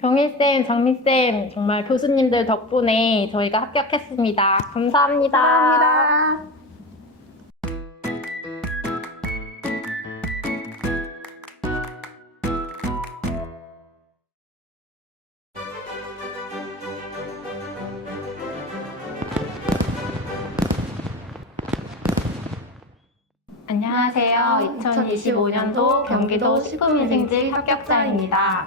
병일쌤, 장미쌤, 정말 교수님들 덕분에 저희가 합격했습니다. 감사합니다. 감사합니다. 안녕하세요. 2025년도 경기도 식품위생직 합격자입니다.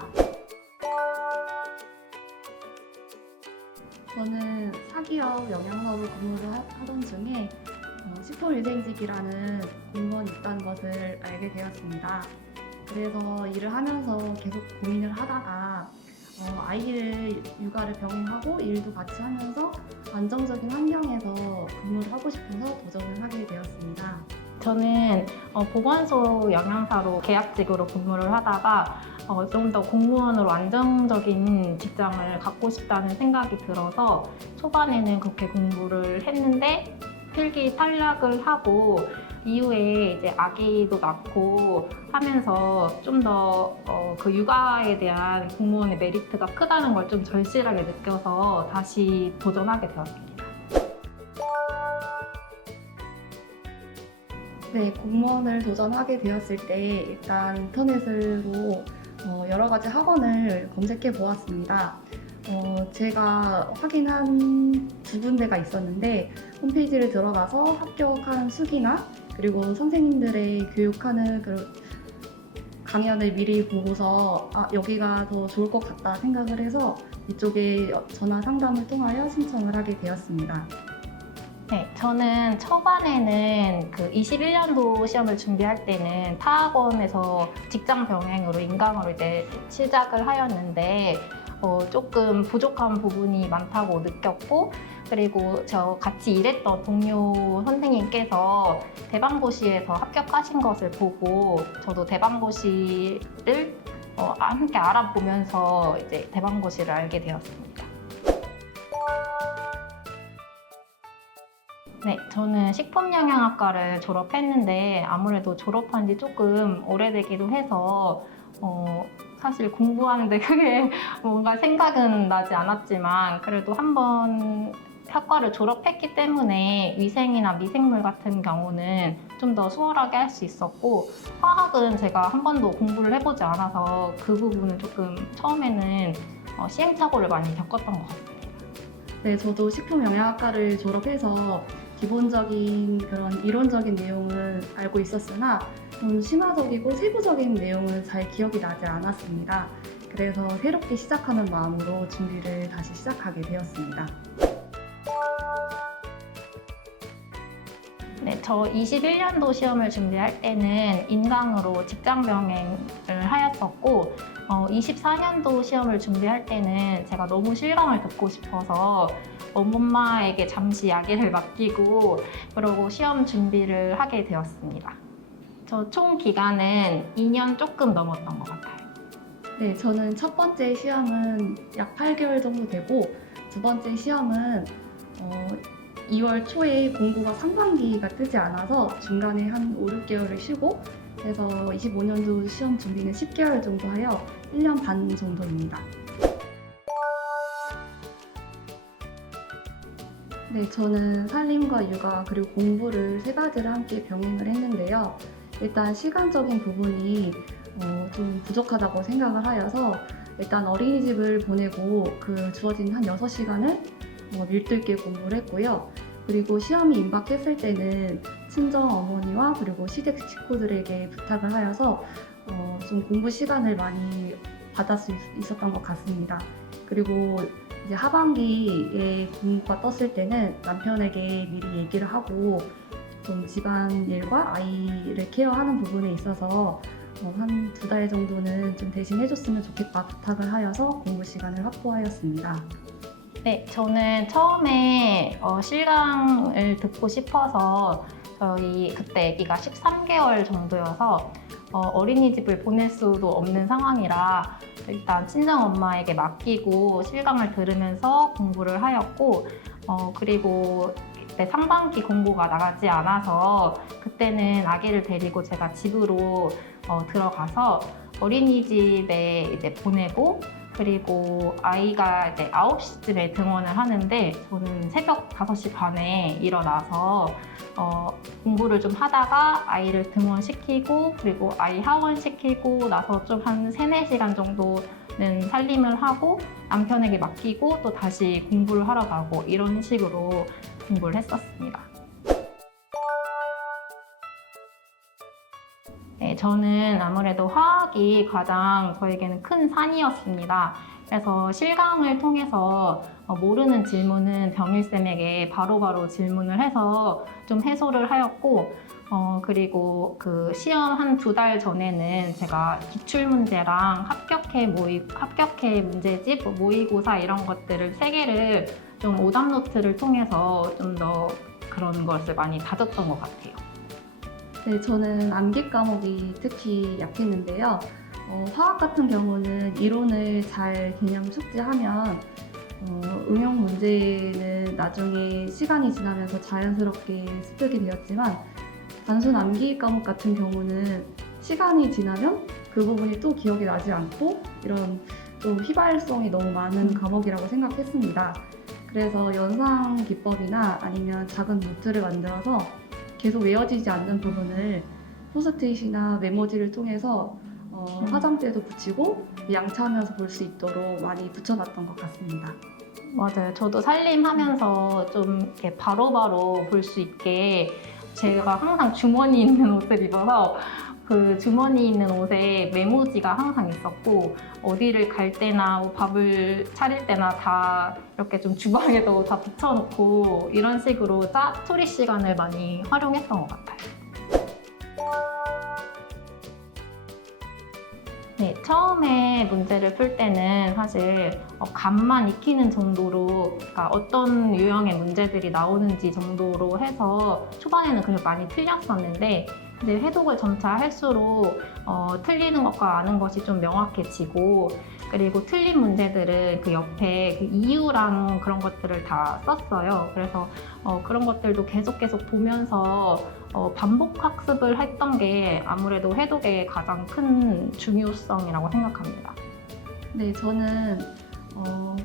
저는 사기업 영양사로 근무를 하던 중에 식품위생직이라는 공무원이 있다는 것을 알게 되었습니다. 그래서 일을 하면서 계속 고민을 하다가 아이를 육아를 병행하고 일도 같이 하면서 안정적인 환경에서 근무를 하고 싶어서 도전을 하게 되었습니다. 저는 보건소 영양사로 계약직으로 근무를 하다가 좀 더 공무원으로 안정적인 직장을 갖고 싶다는 생각이 들어서 초반에는 그렇게 공부를 했는데 필기 탈락을 하고 이후에 이제 아기도 낳고 하면서 좀 더 그 육아에 대한 공무원의 메리트가 크다는 걸 좀 절실하게 느껴서 다시 도전하게 되었습니다. 네, 공무원을 도전하게 되었을 때 일단 인터넷으로 여러 가지 학원을 검색해 보았습니다. 제가 확인한 두 군데가 있었는데 홈페이지를 들어가서 합격한 수기나 그리고 선생님들의 교육하는 그 강연을 미리 보고서 여기가 더 좋을 것 같다 생각을 해서 이쪽에 전화 상담을 통하여 신청을 하게 되었습니다. 네, 저는 초반에는 그 21년도 시험을 준비할 때는 타학원에서 직장 병행으로 인강으로 이제 시작을 하였는데 조금 부족한 부분이 많다고 느꼈고 그리고 저 같이 일했던 동료 선생님께서 대방고시에서 합격하신 것을 보고 저도 대방고시를 함께 알아보면서 이제 대방고시를 알게 되었습니다. 네, 저는 식품영양학과를 졸업했는데 아무래도 졸업한 지 조금 오래되기도 해서 사실 공부하는데 크게 뭔가 생각은 나지 않았지만 그래도 한번 학과를 졸업했기 때문에 위생이나 미생물 같은 경우는 좀 더 수월하게 할 수 있었고 화학은 제가 한 번도 공부를 해보지 않아서 그 부분은 조금 처음에는 시행착오를 많이 겪었던 것 같습니다. 네, 저도 식품영양학과를 졸업해서 기본적인 그런 이론적인 내용은 알고 있었으나 좀 심화적이고 세부적인 내용은 잘 기억이 나지 않았습니다. 그래서 새롭게 시작하는 마음으로 준비를 다시 시작하게 되었습니다. 네, 저 21년도 시험을 준비할 때는 인강으로 직장 병행을 하였었고 24년도 시험을 준비할 때는 제가 너무 실강을 듣고 싶어서 엄마에게 잠시 아기를 맡기고 그러고 시험 준비를 하게 되었습니다. 저 총 기간은 2년 조금 넘었던 것 같아요. 네, 저는 첫 번째 시험은 약 8개월 정도 되고 두 번째 시험은 2월 초에 공고가 상반기가 뜨지 않아서 중간에 한 5, 6개월을 쉬고 그래서 25년도 시험 준비는 10개월 정도 하여 1년 반 정도입니다. 네, 저는 살림과 육아 그리고 공부를 세 가지를 함께 병행을 했는데요. 일단 시간적인 부분이 좀 부족하다고 생각을 하여서 일단 어린이집을 보내고 그 주어진 한 6시간을 밀도 있게 공부를 했고요. 그리고 시험이 임박했을 때는 친정 어머니와 그리고 시댁 식구들에게 부탁을 하여서 좀 공부 시간을 많이 받을 수 있었던 것 같습니다. 그리고 이제 하반기에 공부가 떴을 때는 남편에게 미리 얘기를 하고 좀 집안일과 아이를 케어하는 부분에 있어서 한 2달 정도는 좀 대신 해줬으면 좋겠다 부탁을 하여서 공부 시간을 확보하였습니다. 네, 저는 처음에 실강을 듣고 싶어서 저희 그때 아기가 13개월 정도여서 어린이집을 보낼 수도 없는 상황이라 일단 친정엄마에게 맡기고 실강을 들으면서 공부를 하였고 그리고 그때 상반기 공고가 나가지 않아서 그때는 아기를 데리고 제가 집으로 들어가서 어린이집에 이제 보내고 그리고 아이가 이제 9시쯤에 등원을 하는데 저는 새벽 5시 반에 일어나서 공부를 좀 하다가 아이를 등원시키고 그리고 아이 하원시키고 나서 좀 한 3-4시간 정도는 살림을 하고 남편에게 맡기고 또 다시 공부를 하러 가고 이런 식으로 공부를 했었습니다. 네, 저는 아무래도 화학이 가장 저에게는 큰 산이었습니다. 그래서 실강을 통해서 모르는 질문은 병일쌤에게 바로바로 질문을 해서 좀 해소를 하였고 그리고 그 시험 한 2달 전에는 제가 기출문제랑 합격해 문제집, 모의고사 이런 것들을 3개를 좀 오답 노트를 통해서 좀 더 그런 것을 많이 다졌던 것 같아요. 네, 저는 암기 과목이 특히 약했는데요. 화학 같은 경우는 이론을 잘 개념 숙지하면 응용 문제는 나중에 시간이 지나면서 자연스럽게 습득이 되었지만 단순 암기 과목 같은 경우는 시간이 지나면 그 부분이 또 기억이 나지 않고 이런 좀 휘발성이 너무 많은 과목이라고 생각했습니다. 그래서 연상 기법이나 아니면 작은 노트를 만들어서 계속 외워지지 않는 부분을 포스트잇이나 메모지를 통해서 화장대도 붙이고 양치하면서 볼 수 있도록 많이 붙여놨던 것 같습니다. 맞아요. 저도 살림하면서 좀 이렇게 바로바로 볼 수 있게 제가 항상 주머니 있는 옷을 입어서 그 주머니 있는 옷에 메모지가 항상 있었고 어디를 갈 때나 뭐 밥을 차릴 때나 다 이렇게 좀 주방에도 다 붙여놓고 이런 식으로 짜투리 시간을 많이 활용했던 것 같아요. 네, 처음에 문제를 풀 때는 사실 감만 익히는 정도로 그러니까 어떤 유형의 문제들이 나오는지 정도로 해서 초반에는 그렇게 많이 틀렸었는데 이제 해독을 점차 할수록 틀리는 것과 아는 것이 좀 명확해지고 그리고 틀린 문제들은 그 옆에 그 이유랑 그런 것들을 다 썼어요. 그래서 그런 것들도 계속 보면서 반복 학습을 했던 게 아무래도 해독의 가장 큰 중요성이라고 생각합니다. 네, 저는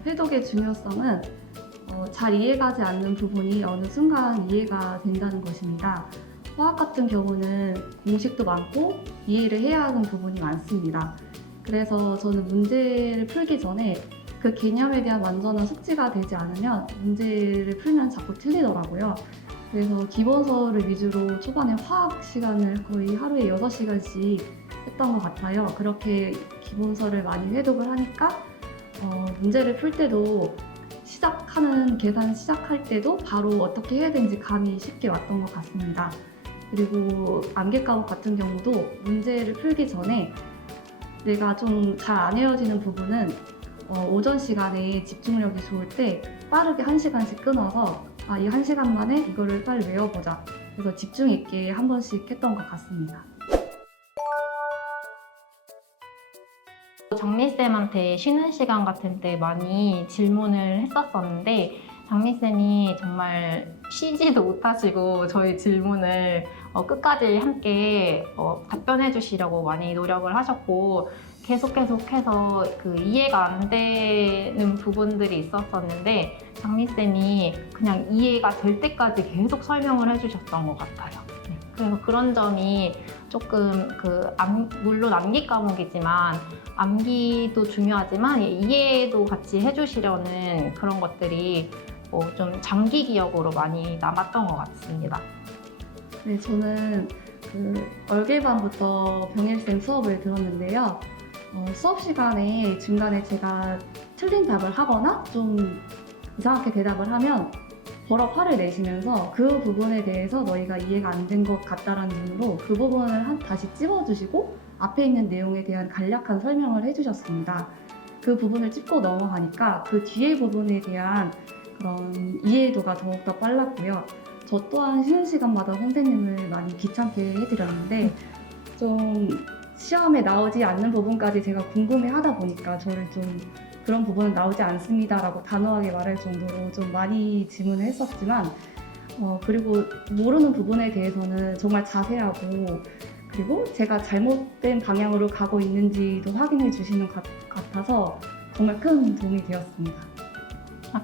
해독의 중요성은 잘 이해가지 않는 부분이 어느 순간 이해가 된다는 것입니다. 화학 같은 경우는 공식도 많고 이해를 해야 하는 부분이 많습니다. 그래서 저는 문제를 풀기 전에 그 개념에 대한 완전한 숙지가 되지 않으면 문제를 풀면 자꾸 틀리더라고요. 그래서 기본서를 위주로 초반에 화학 시간을 거의 하루에 6시간씩 했던 것 같아요. 그렇게 기본서를 많이 회독을 하니까 문제를 풀 때도 계산 시작할 때도 바로 어떻게 해야 되는지 감이 쉽게 왔던 것 같습니다. 그리고 암기 과목 같은 경우도 문제를 풀기 전에 내가 좀 잘 안 외워지는 부분은 오전 시간에 집중력이 좋을 때 빠르게 1시간씩 끊어서 이 1시간 만에 이거를 빨리 외워보자. 그래서 집중 있게 한 번씩 했던 것 같습니다. 장미쌤한테 쉬는 시간 같은 때 많이 질문을 했었었는데 장미쌤이 정말 쉬지도 못하시고 저희 질문을 끝까지 함께 답변해 주시려고 많이 노력을 하셨고 계속해서 그 이해가 안 되는 부분들이 있었었는데 장미쌤이 그냥 이해가 될 때까지 계속 설명을 해주셨던 것 같아요. 그래서 그런 점이 조금 물론 암기 과목이지만 암기도 중요하지만 이해도 같이 해주시려는 그런 것들이 좀 장기 기억으로 많이 남았던 것 같습니다. 네, 저는 얼개반부터 병일쌤 수업을 들었는데요. 수업 시간에 중간에 제가 틀린 답을 하거나 좀 이상하게 대답을 하면 버럭 화를 내시면서 그 부분에 대해서 너희가 이해가 안 된 것 같다라는 이유로 그 부분을 다시 찝어주시고 앞에 있는 내용에 대한 간략한 설명을 해주셨습니다. 그 부분을 찝고 넘어가니까 그 뒤에 부분에 대한 그런 이해도가 더욱더 빨랐고요. 저 또한 쉬는 시간마다 선생님을 많이 귀찮게 해드렸는데 좀 시험에 나오지 않는 부분까지 제가 궁금해 하다 보니까 저를 좀 그런 부분은 나오지 않습니다라고 단호하게 말할 정도로 좀 많이 질문을 했었지만 그리고 모르는 부분에 대해서는 정말 자세하고 그리고 제가 잘못된 방향으로 가고 있는지도 확인해 주시는 것 같아서 정말 큰 도움이 되었습니다.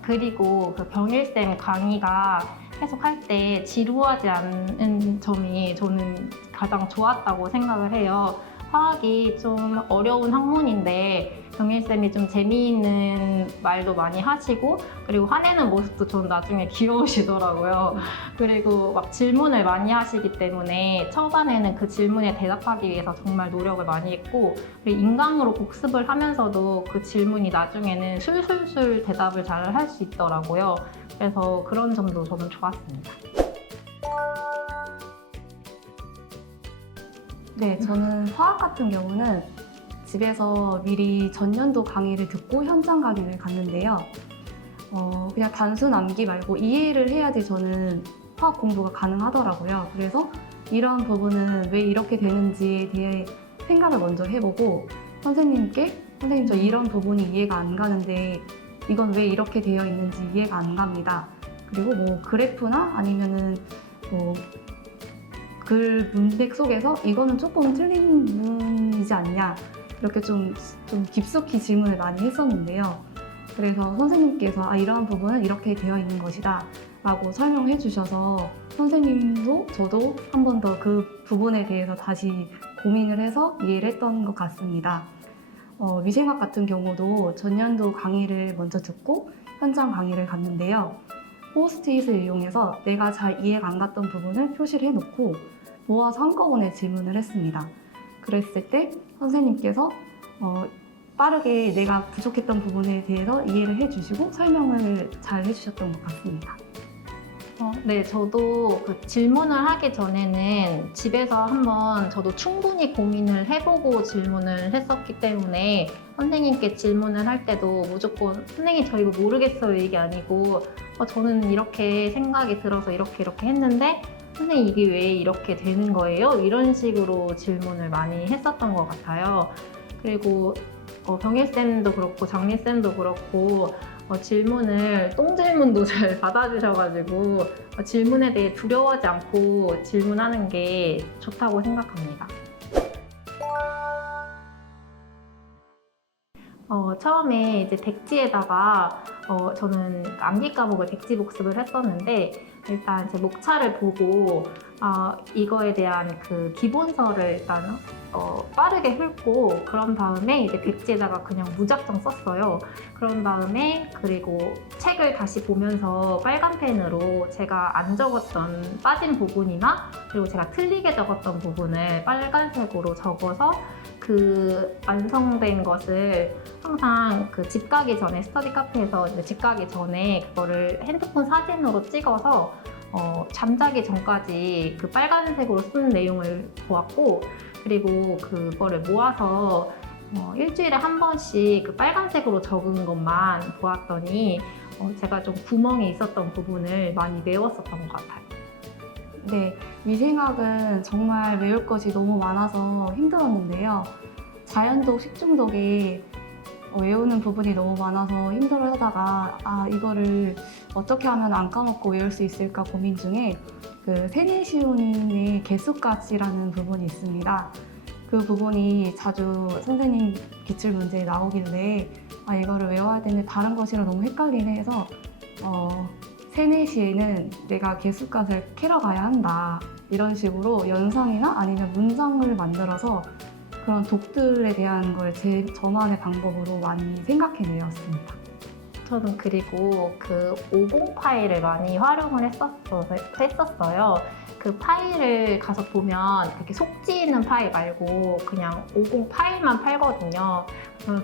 그리고 그 병일쌤 강의가 계속 할 때 지루하지 않은 점이 저는 가장 좋았다고 생각을 해요. 화학이 좀 어려운 학문인데 병일쌤이 좀 재미있는 말도 많이 하시고 그리고 화내는 모습도 전 나중에 귀여우시더라고요. 그리고 막 질문을 많이 하시기 때문에 초반에는 그 질문에 대답하기 위해서 정말 노력을 많이 했고 그리고 인강으로 복습을 하면서도 그 질문이 나중에는 술술술 대답을 잘 할 수 있더라고요. 그래서 그런 점도 저는 좋았습니다. 네, 저는 화학 같은 경우는 집에서 미리 전년도 강의를 듣고 현장 강의를 갔는데요. 그냥 단순 암기 말고 이해를 해야지 저는 화학 공부가 가능하더라고요. 그래서 이러한 부분은 왜 이렇게 되는지에 대해 생각을 먼저 해보고 선생님 저 이런 부분이 이해가 안 가는데 이건 왜 이렇게 되어 있는지 이해가 안 갑니다. 그리고 뭐 그래프나 아니면은 뭐 글 문맥 속에서 이거는 조금 틀린 부분이지 않냐 이렇게 좀 깊숙이 질문을 많이 했었는데요. 그래서 선생님께서 이러한 부분은 이렇게 되어 있는 것이다 라고 설명해 주셔서 선생님도 저도 한 번 더 그 부분에 대해서 다시 고민을 해서 이해를 했던 것 같습니다. 위생학 같은 경우도 전년도 강의를 먼저 듣고 현장 강의를 갔는데요. 포스트잇을 이용해서 내가 잘 이해가 안 갔던 부분을 표시를 해놓고 모아서 한꺼번에 질문을 했습니다. 그랬을 때 선생님께서 빠르게 내가 부족했던 부분에 대해서 이해를 해주시고 설명을 잘 해주셨던 것 같습니다. 네, 저도 그 질문을 하기 전에는 집에서 한번 저도 충분히 고민을 해보고 질문을 했었기 때문에 선생님께 질문을 할 때도 무조건 선생님 저 이거 모르겠어요 이게 아니고 저는 이렇게 생각이 들어서 이렇게 했는데 선생님 이게 왜 이렇게 되는 거예요? 이런 식으로 질문을 많이 했었던 것 같아요. 그리고 병일쌤도 그렇고 장미쌤도 그렇고 질문을 똥질문도 잘 받아주셔가지고 질문에 대해 두려워하지 않고 질문하는 게 좋다고 생각합니다. 처음에 이제 백지에다가 저는 암기 과목을 백지 복습을 했었는데 일단 제 목차를 보고 이거에 대한 그 기본서를 일단 빠르게 훑고 그런 다음에 이제 백지에다가 그냥 무작정 썼어요. 그런 다음에 그리고 책을 다시 보면서 빨간 펜으로 제가 안 적었던 빠진 부분이나 그리고 제가 틀리게 적었던 부분을 빨간색으로 적어서 그 완성된 것을 항상 그 집 가기 전에 스터디 카페에서 이제 집 가기 전에 그거를 핸드폰 사진으로 찍어서 잠자기 전까지 그 빨간색으로 쓴 내용을 보았고 그리고 그거를 모아서 일주일에 한 번씩 그 빨간색으로 적은 것만 보았더니 제가 좀 구멍이 있었던 부분을 많이 외웠었던 것 같아요. 네, 위생학은 정말 외울 것이 너무 많아서 힘들었는데요. 자연독, 식중독에 외우는 부분이 너무 많아서 힘들어 하다가 이거를 어떻게 하면 안 까먹고 외울 수 있을까 고민 중에 그 세네시온의 개수까지라는 부분이 있습니다. 그 부분이 자주 선생님 기출문제에 나오길래 이거를 외워야 되는데 다른 것이랑 너무 헷갈리네 해서 세네시에는 내가 개수값을 캐러 가야 한다 이런 식으로 연상이나 아니면 문장을 만들어서 그런 독들에 대한 걸 저만의 방법으로 많이 생각해내었습니다. 저는 그리고 그 50 파일을 많이 활용을 했었어요. 그 파일을 가서 보면 그렇게 속지있는 파일 말고 그냥 50 파일만 팔거든요.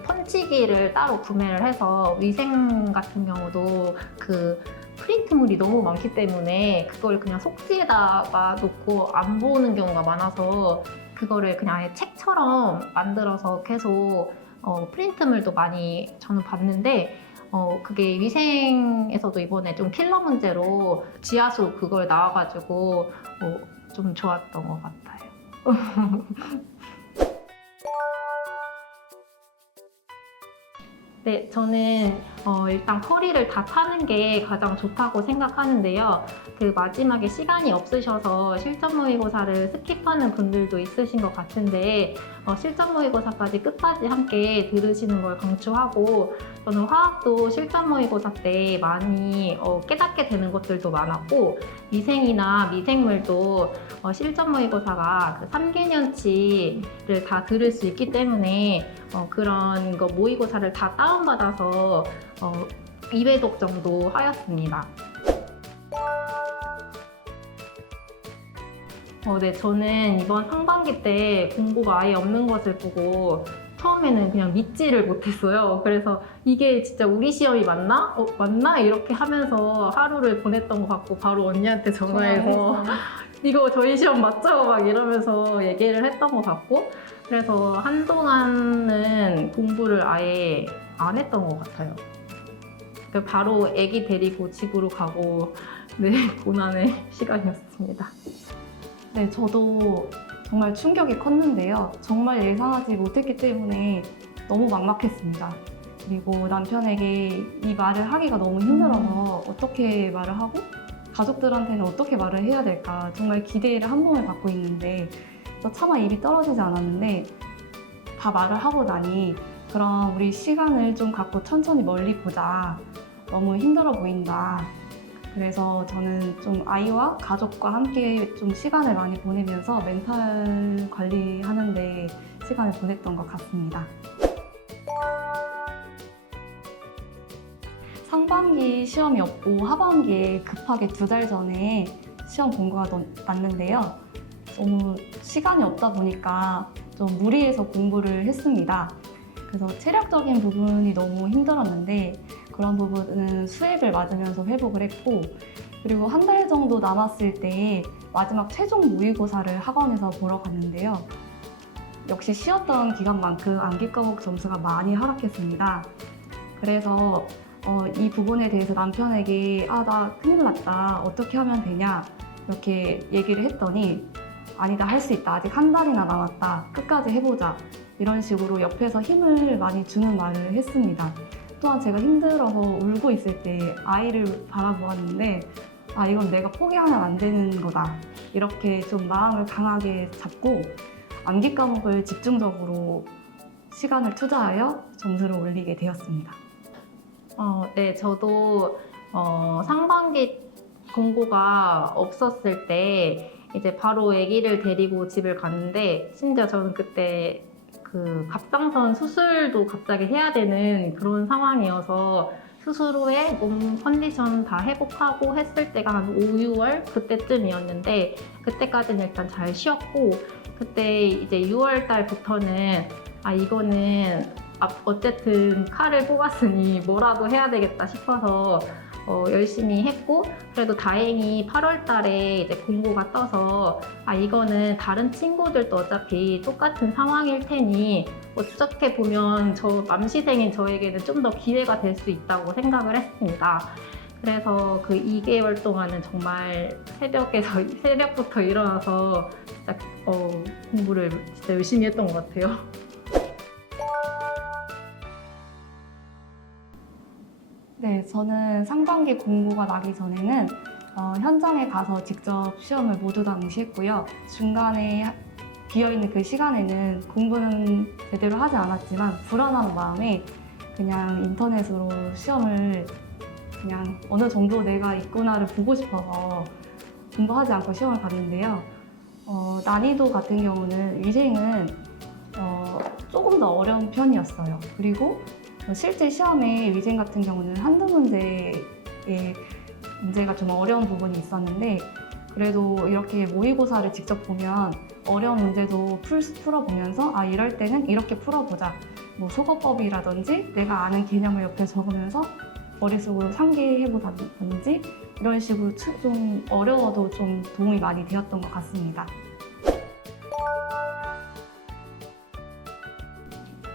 펀치기를 따로 구매를 해서 위생 같은 경우도 그 프린트물이 너무 많기 때문에 그걸 그냥 속지에다가 놓고 안 보는 경우가 많아서 그거를 그냥 아예 책처럼 만들어서 계속 프린트물도 많이 저는 봤는데 그게 위생에서도 이번에 좀 킬러 문제로 지하수 그걸 나와가지고 좀 좋았던 것 같아요. 네, 저는 일단 커리를 다 타는 게 가장 좋다고 생각하는데요. 그 마지막에 시간이 없으셔서 실전 모의고사를 스킵하는 분들도 있으신 것 같은데 실전 모의고사까지 끝까지 함께 들으시는 걸 강추하고 저는 화학도 실전 모의고사 때 많이 깨닫게 되는 것들도 많았고 위생이나 미생물도 실전 모의고사가 그 3개년치를 다 들을 수 있기 때문에 그런 거 모의고사를 다 다운받아서 2회독 정도 하였습니다. 네, 저는 이번 상반기 때 공부가 아예 없는 것을 보고 처음에는 그냥 믿지를 못했어요. 그래서 이게 진짜 우리 시험이 맞나? 맞나? 이렇게 하면서 하루를 보냈던 것 같고 바로 언니한테 전화해서 이거 저희 시험 맞죠? 막 이러면서 얘기를 했던 것 같고 그래서 한동안은 공부를 아예 안 했던 것 같아요. 바로 애기 데리고 집으로 가고 네, 고난의 시간이었습니다. 네, 저도 정말 충격이 컸는데요. 정말 예상하지 못했기 때문에 너무 막막했습니다. 그리고 남편에게 이 말을 하기가 너무 힘들어서 어떻게 말을 하고 가족들한테는 어떻게 말을 해야 될까 정말 기대를 한 몸에 갖고 있는데 차마 입이 떨어지지 않았는데 다 말을 하고 나니 그럼 우리 시간을 좀 갖고 천천히 멀리 보자. 너무 힘들어 보인다. 그래서 저는 좀 아이와 가족과 함께 좀 시간을 많이 보내면서 멘탈 관리하는데 시간을 보냈던 것 같습니다. 상반기 시험이 없고 하반기에 급하게 2달 전에 시험 공고가 났는데요. 너무 시간이 없다 보니까 좀 무리해서 공부를 했습니다. 그래서 체력적인 부분이 너무 힘들었는데 그런 부분은 수액을 맞으면서 회복을 했고 그리고 한 달 정도 남았을 때 마지막 최종 모의고사를 학원에서 보러 갔는데요. 역시 쉬었던 기간만큼 암기 과목 점수가 많이 하락했습니다. 그래서 이 부분에 대해서 남편에게 나 큰일 났다. 어떻게 하면 되냐 이렇게 얘기를 했더니 아니다 할 수 있다. 아직 한 달이나 남았다. 끝까지 해보자. 이런 식으로 옆에서 힘을 많이 주는 말을 했습니다. 또한 제가 힘들어서 울고 있을 때 아이를 바라보았는데 이건 내가 포기하면 안 되는 거다. 이렇게 좀 마음을 강하게 잡고 암기 과목을 집중적으로 시간을 투자하여 점수를 올리게 되었습니다. 네, 저도 상반기 공고가 없었을 때 이제 바로 아기를 데리고 집을 갔는데 심지어 저는 그때 그 갑상선 수술도 갑자기 해야 되는 그런 상황이어서 수술 후에 몸 컨디션 다 회복하고 했을 때가 한 5, 6월 그때쯤이었는데 그때까지는 일단 잘 쉬었고 그때 이제 6월 달부터는 이거는 어쨌든 칼을 뽑았으니 뭐라도 해야 되겠다 싶어서 열심히 했고 그래도 다행히 8월 달에 이제 공고가 떠서 이거는 다른 친구들도 어차피 똑같은 상황일 테니 어떻게 보면 저 남시생인 저에게는 좀 더 기회가 될 수 있다고 생각을 했습니다. 그래서 그 2개월 동안은 정말 새벽부터 일어나서 진짜 공부를 진짜 열심히 했던 것 같아요. 네, 저는 상반기 공고가 나기 전에는 현장에 가서 직접 시험을 모두 다 응시했고요. 중간에 비어있는 그 시간에는 공부는 제대로 하지 않았지만 불안한 마음에 그냥 인터넷으로 시험을 그냥 어느 정도 내가 있구나를 보고 싶어서 공부하지 않고 시험을 봤는데요. 난이도 같은 경우는 위생은 조금 더 어려운 편이었어요. 그리고 실제 시험에 위생 같은 경우는 한두 문제의 문제가 좀 어려운 부분이 있었는데 그래도 이렇게 모의고사를 직접 보면 어려운 문제도 풀어보면서 이럴 때는 이렇게 풀어보자. 뭐 속어법이라든지 내가 아는 개념을 옆에 적으면서 머릿속으로 상기해보다든지 이런 식으로 좀 어려워도 좀 도움이 많이 되었던 것 같습니다.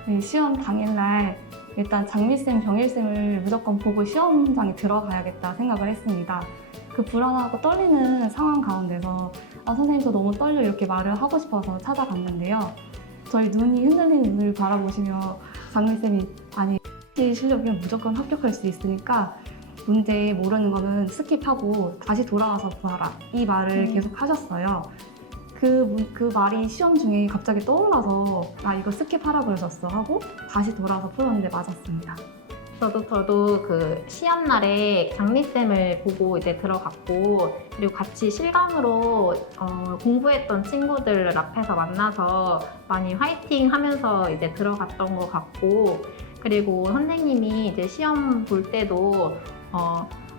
네, 시험 당일날 일단 장미쌤, 병일쌤을 무조건 보고 시험장에 들어가야겠다 생각을 했습니다. 그 불안하고 떨리는 상황 가운데서 선생님 저 너무 떨려 이렇게 말을 하고 싶어서 찾아갔는데요. 저희 눈이 흔들리는 눈을 바라보시며 장미쌤이 실력이면 무조건 합격할 수 있으니까 문제 모르는 거는 스킵하고 다시 돌아와서 구하라. 이 말을 계속 하셨어요. 그 말이 시험 중에 갑자기 떠올라서 아 이거 스킵하라고 그러셨어 하고 다시 돌아와서 풀었는데 맞았습니다. 저도 그 시험 날에 장미쌤을 보고 이제 들어갔고, 그리고 같이 실감으로 공부했던 친구들 앞에서 만나서 많이 화이팅 하면서 이제 들어갔던 것 같고, 그리고 선생님이 이제 시험 볼 때도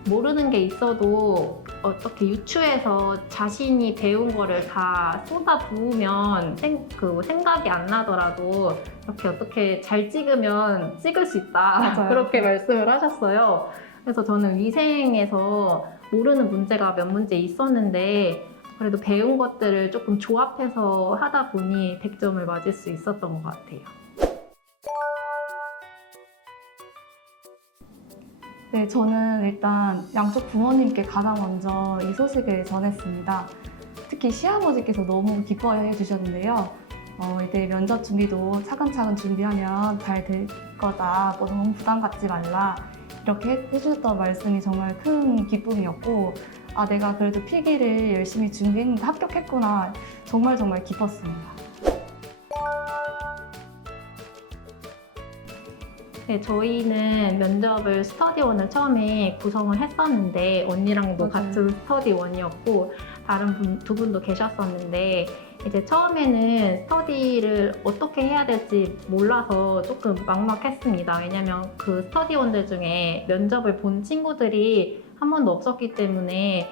모르는 게 있어도 어떻게 유추해서 자신이 배운 거를 다 쏟아 부으면 생각이 안 나더라도 이렇게 어떻게 잘 찍으면 찍을 수 있다. 맞아요. 그렇게 말씀을 하셨어요. 그래서 저는 위생에서 모르는 문제가 몇 문제 있었는데 그래도 배운 것들을 조금 조합해서 하다 보니 100점을 맞을 수 있었던 것 같아요. 네, 저는 일단 양쪽 부모님께 가장 먼저 이 소식을 전했습니다. 특히 시아버지께서 너무 기뻐해 주셨는데요. 이제 면접 준비도 차근차근 준비하면 잘 될 거다. 뭐 너무 부담 갖지 말라. 이렇게 해주셨던 말씀이 정말 큰 기쁨이었고, 아, 내가 그래도 필기를 열심히 준비했는데 합격했구나. 정말 기뻤습니다. 네, 저희는 면접을 스터디원을 처음에 구성을 했었는데 언니랑도 맞아요. 같은 스터디원이었고 다른 두 분도 계셨었는데 이제 처음에는 스터디를 어떻게 해야 될지 몰라서 조금 막막했습니다. 왜냐면 그 스터디원들 중에 면접을 본 친구들이 한 번도 없었기 때문에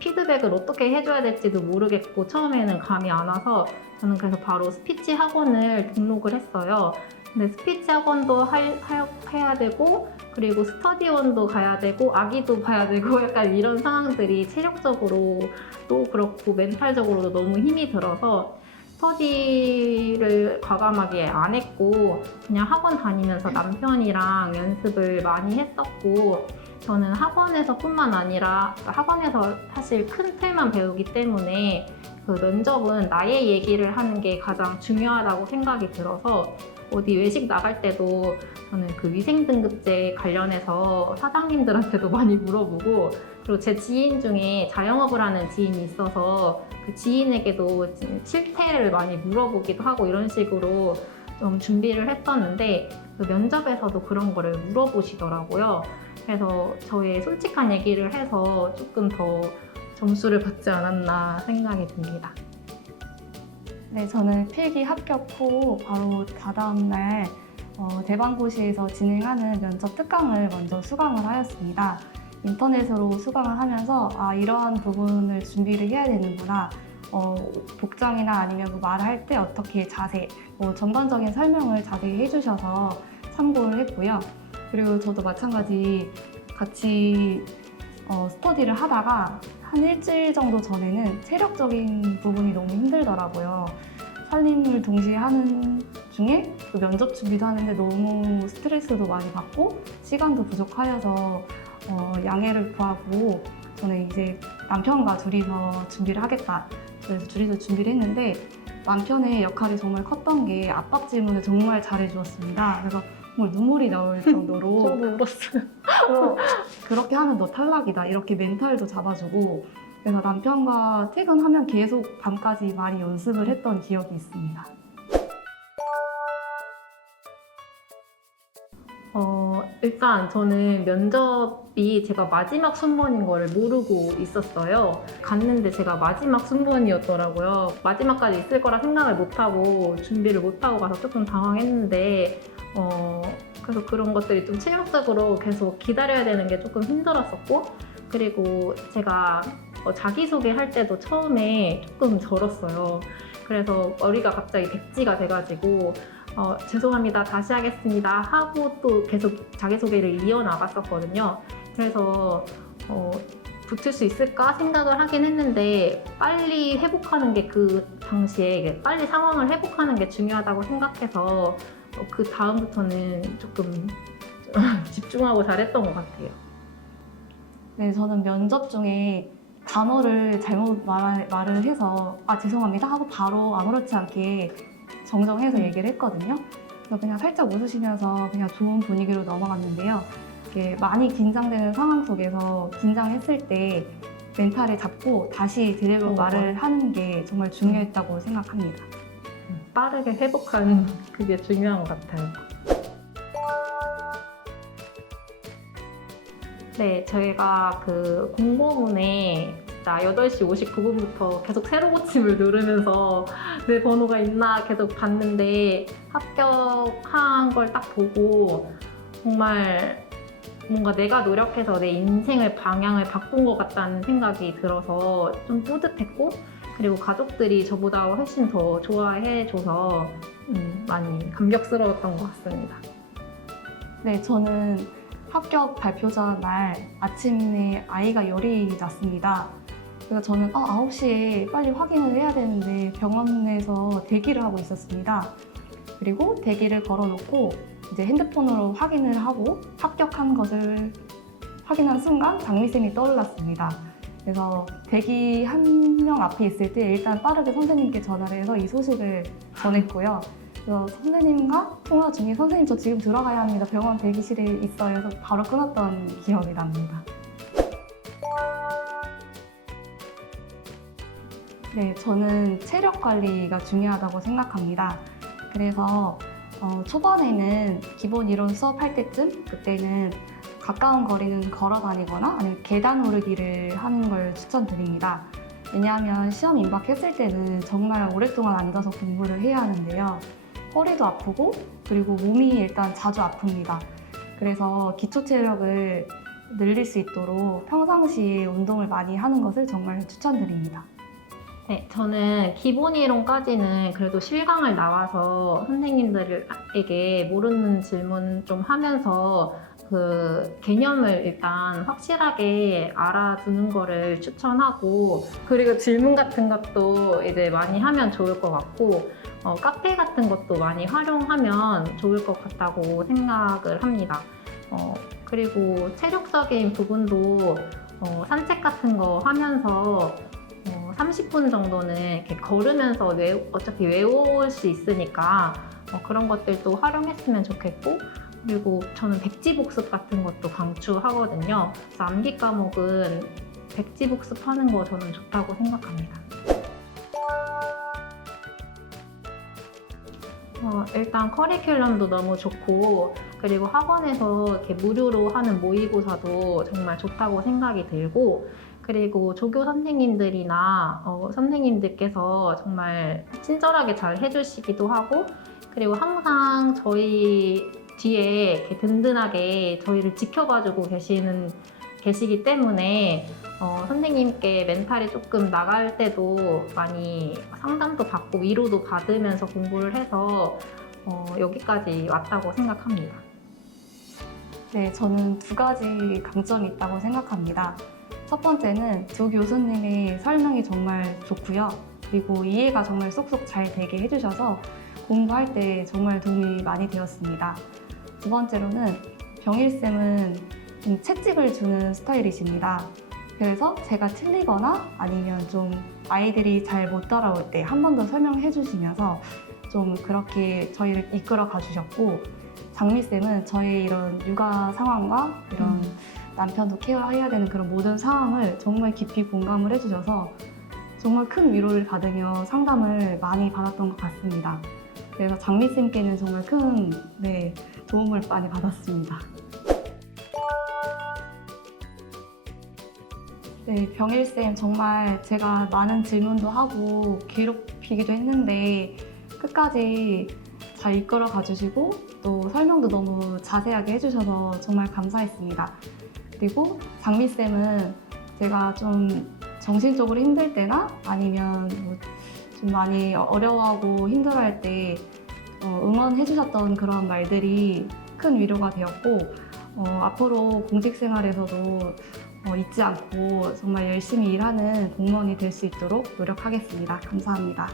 피드백을 어떻게 해줘야 될지도 모르겠고 처음에는 감이 안 와서 저는 그래서 바로 스피치 학원을 등록을 했어요. 근데 스피치 학원도 해야 되고 그리고 스터디원도 가야 되고 아기도 봐야 되고 약간 이런 상황들이 체력적으로도 그렇고 멘탈적으로도 너무 힘이 들어서 스터디를 과감하게 안 했고 그냥 학원 다니면서 남편이랑 연습을 많이 했었고 저는 학원에서뿐만 아니라 학원에서 사실 큰 틀만 배우기 때문에 그 면접은 나의 얘기를 하는 게 가장 중요하다고 생각이 들어서 어디 외식 나갈 때도 저는 그 위생등급제 관련해서 사장님들한테도 많이 물어보고 그리고 제 지인 중에 자영업을 하는 지인이 있어서 그 지인에게도 실태를 많이 물어보기도 하고 이런 식으로 좀 준비를 했었는데 그 면접에서도 그런 거를 물어보시더라고요. 그래서 저의 솔직한 얘기를 해서 조금 더 점수를 받지 않았나 생각이 듭니다. 네, 저는 필기 합격 후 바로 다다음 날 대방고시에서 진행하는 면접 특강을 먼저 수강을 하였습니다. 인터넷으로 수강을 하면서 아, 이러한 부분을 준비를 해야 되는구나. 복장이나 아니면 뭐 말할 때 어떻게 자세, 전반적인 설명을 자세히 해주셔서 참고를 했고요. 그리고 저도 마찬가지 같이 스터디를 하다가 한 일주일 정도 전에는 체력적인 부분이 너무 힘들더라고요. 살림을 동시에 하는 중에 또 면접 준비도 하는데 너무 스트레스도 많이 받고 시간도 부족하여서 양해를 구하고 저는 이제 남편과 둘이서 준비를 하겠다. 그래서 둘이서 준비를 했는데 남편의 역할이 정말 컸던 게 압박 질문을 정말 잘해주었습니다. 그래서 정말 눈물이 나올 정도로 저도 울었어요. 그렇게 하면 너 탈락이다 이렇게 멘탈도 잡아주고 그래서 남편과 퇴근하면 계속 밤까지 많이 연습을 했던 기억이 있습니다. 일단 저는 면접이 제가 마지막 순번인 거를 모르고 있었어요. 갔는데 제가 마지막 순번이었더라고요. 마지막까지 있을 거라 생각을 못하고 준비를 못하고 가서 조금 당황했는데 그래서 그런 것들이 좀 체력적으로 계속 기다려야 되는 게 조금 힘들었었고 그리고 제가 자기소개 할 때도 처음에 조금 절었어요. 그래서 머리가 갑자기 백지가 돼가지고 죄송합니다. 다시 하겠습니다. 하고 또 계속 자기소개를 이어나갔었거든요. 그래서 붙을 수 있을까 생각을 하긴 했는데 빨리 회복하는 게 그 당시에 빨리 상황을 회복하는 게 중요하다고 생각해서 그 다음부터는 조금 집중하고 잘했던 것 같아요. 네, 저는 면접 중에 단어를 잘못 말을 해서 아 죄송합니다 하고 바로 아무렇지 않게 정정해서 얘기를 했거든요. 그래서 그냥 살짝 웃으시면서 그냥 좋은 분위기로 넘어갔는데요. 이렇게 많이 긴장되는 상황 속에서 긴장했을 때 멘탈을 잡고 다시 제대로 말을 하는 게 정말 중요했다고 생각합니다. 빠르게 회복하는 그게 중요한 것 같아요. 네, 저희가 그 공고문에 진짜 8시 59분부터 계속 새로 고침을 누르면서 내 번호가 있나 계속 봤는데 합격한 걸 딱 보고 정말 뭔가 내가 노력해서 내 인생을 방향을 바꾼 것 같다는 생각이 들어서 좀 뿌듯했고, 그리고 가족들이 저보다 훨씬 더 좋아해줘서 많이 감격스러웠던 것 같습니다. 네, 저는 합격 발표자 날 아침에 아이가 열이 났습니다. 그래서 저는 9시에 빨리 확인을 해야 되는데 병원에서 대기를 하고 있었습니다. 그리고 대기를 걸어놓고 이제 핸드폰으로 확인을 하고 합격한 것을 확인한 순간 장미쌤이 떠올랐습니다. 그래서 대기 한 명 앞에 있을 때 일단 빠르게 선생님께 전화를 해서 이 소식을 전했고요. 그래서 선생님과 통화 중에 선생님 저 지금 들어가야 합니다. 병원 대기실에 있어요. 해서 바로 끊었던 기억이 납니다. 네, 저는 체력 관리가 중요하다고 생각합니다. 그래서 초반에는 기본 이론 수업할 때쯤 그때는 가까운 거리는 걸어 다니거나 아니면 계단 오르기를 하는 걸 추천드립니다. 왜냐하면 시험 임박했을 때는 정말 오랫동안 앉아서 공부를 해야 하는데요. 허리도 아프고 그리고 몸이 일단 자주 아픕니다. 그래서 기초 체력을 늘릴 수 있도록 평상시에 운동을 많이 하는 것을 정말 추천드립니다. 네, 저는 기본 이론까지는 그래도 실강을 나와서 선생님들에게 모르는 질문 좀 하면서 그 개념을 일단 확실하게 알아두는 거를 추천하고, 그리고 질문 같은 것도 이제 많이 하면 좋을 것 같고, 카페 같은 것도 많이 활용하면 좋을 것 같다고 생각을 합니다. 그리고 체력적인 부분도 산책 같은 거 하면서 30분 정도는 이렇게 걸으면서 어차피 외울 수 있으니까 그런 것들도 활용했으면 좋겠고, 그리고 저는 백지복습 같은 것도 강추하거든요. 그래서 암기 과목은 백지복습하는 거 저는 좋다고 생각합니다. 일단 커리큘럼도 너무 좋고, 그리고 학원에서 이렇게 무료로 하는 모의고사도 정말 좋다고 생각이 들고, 그리고 조교 선생님들이나 선생님들께서 정말 친절하게 잘 해주시기도 하고, 그리고 항상 저희 뒤에 이렇게 든든하게 저희를 지켜봐주고 계시기 때문에 선생님께 멘탈이 조금 나갈 때도 많이 상담도 받고 위로도 받으면서 공부를 해서 여기까지 왔다고 생각합니다. 네, 저는 2가지 강점이 있다고 생각합니다. 첫 번째는 조 교수님의 설명이 정말 좋고요. 그리고 이해가 정말 쏙쏙 잘 되게 해주셔서 공부할 때 정말 도움이 많이 되었습니다. 두 번째로는 병일쌤은 좀 채찍을 주는 스타일이십니다. 그래서 제가 틀리거나 아니면 좀 아이들이 잘 못 따라올 때 한 번 더 설명해 주시면서 좀 그렇게 저희를 이끌어 가주셨고, 장미쌤은 저의 이런 육아 상황과 이런 남편도 케어해야 되는 그런 모든 상황을 정말 깊이 공감을 해주셔서 정말 큰 위로를 받으며 상담을 많이 받았던 것 같습니다. 그래서 장미쌤께는 정말 큰 도움을 많이 받았습니다. 네, 병일쌤 정말 제가 많은 질문도 하고 괴롭히기도 했는데 끝까지 잘 이끌어 가주시고 또 설명도 너무 자세하게 해주셔서 정말 감사했습니다. 그리고 장미쌤은 제가 좀 정신적으로 힘들 때나 아니면 좀 많이 어려워하고 힘들어할 때 응원해주셨던 그런 말들이 큰 위로가 되었고, 앞으로 공직생활에서도 잊지 않고 정말 열심히 일하는 공무원이 될 수 있도록 노력하겠습니다. 감사합니다.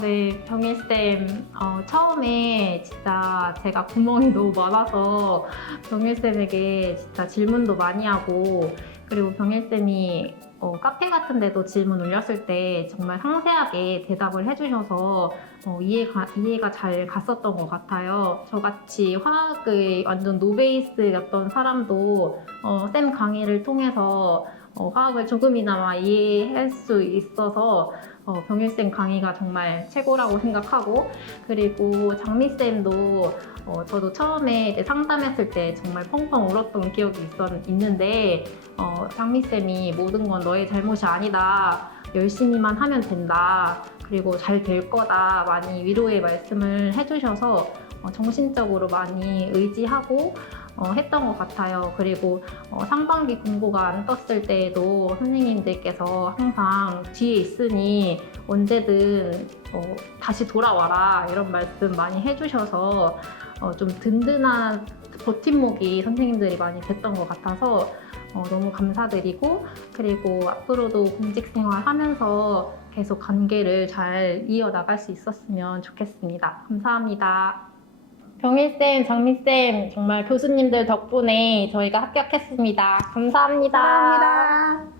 네, 병일쌤. 처음에 진짜 제가 구멍이 너무 많아서 병일쌤에게 진짜 질문도 많이 하고, 그리고 병일쌤이 카페 같은 데도 질문 올렸을 때 정말 상세하게 대답을 해주셔서 이해가 잘 갔었던 것 같아요. 저같이 화학의 완전 노베이스였던 사람도 쌤 강의를 통해서 화학을 조금이나마 이해할 수 있어서 병일쌤 강의가 정말 최고라고 생각하고, 그리고 장미쌤도 저도 처음에 이제 상담했을 때 정말 펑펑 울었던 기억이 있는데 장미쌤이 모든 건 너의 잘못이 아니다. 열심히만 하면 된다. 그리고 잘 될 거다. 많이 위로의 말씀을 해주셔서 정신적으로 많이 의지하고 했던 것 같아요. 그리고 상반기 공고가 안 떴을 때에도 선생님들께서 항상 뒤에 있으니 언제든 다시 돌아와라 이런 말씀 많이 해주셔서 좀 든든한 버팀목이 선생님들이 많이 됐던 것 같아서 너무 감사드리고, 그리고 앞으로도 공직생활 하면서 계속 관계를 잘 이어나갈 수 있었으면 좋겠습니다. 감사합니다. 병일쌤, 장미쌤, 정말 교수님들 덕분에 저희가 합격했습니다. 감사합니다. 감사합니다.